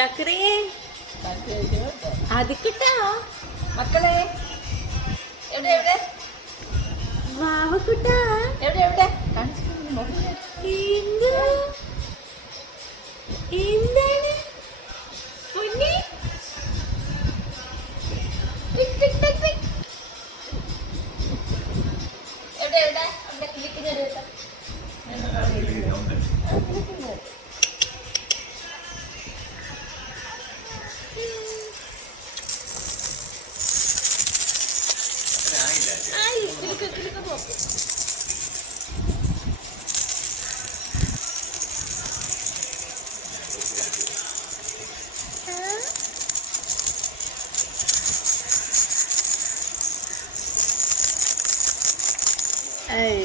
ചക്കരേ അത് കിട്ടാ മക്കളെ എവിടെ എവിടെ വാവക്കുട്ടാ എവിടെ എവിടെ എന്താണ് പൊന്നി എവിടെ എവിടെ അവിടെ കിളിക്കുന്നത് ഏയ്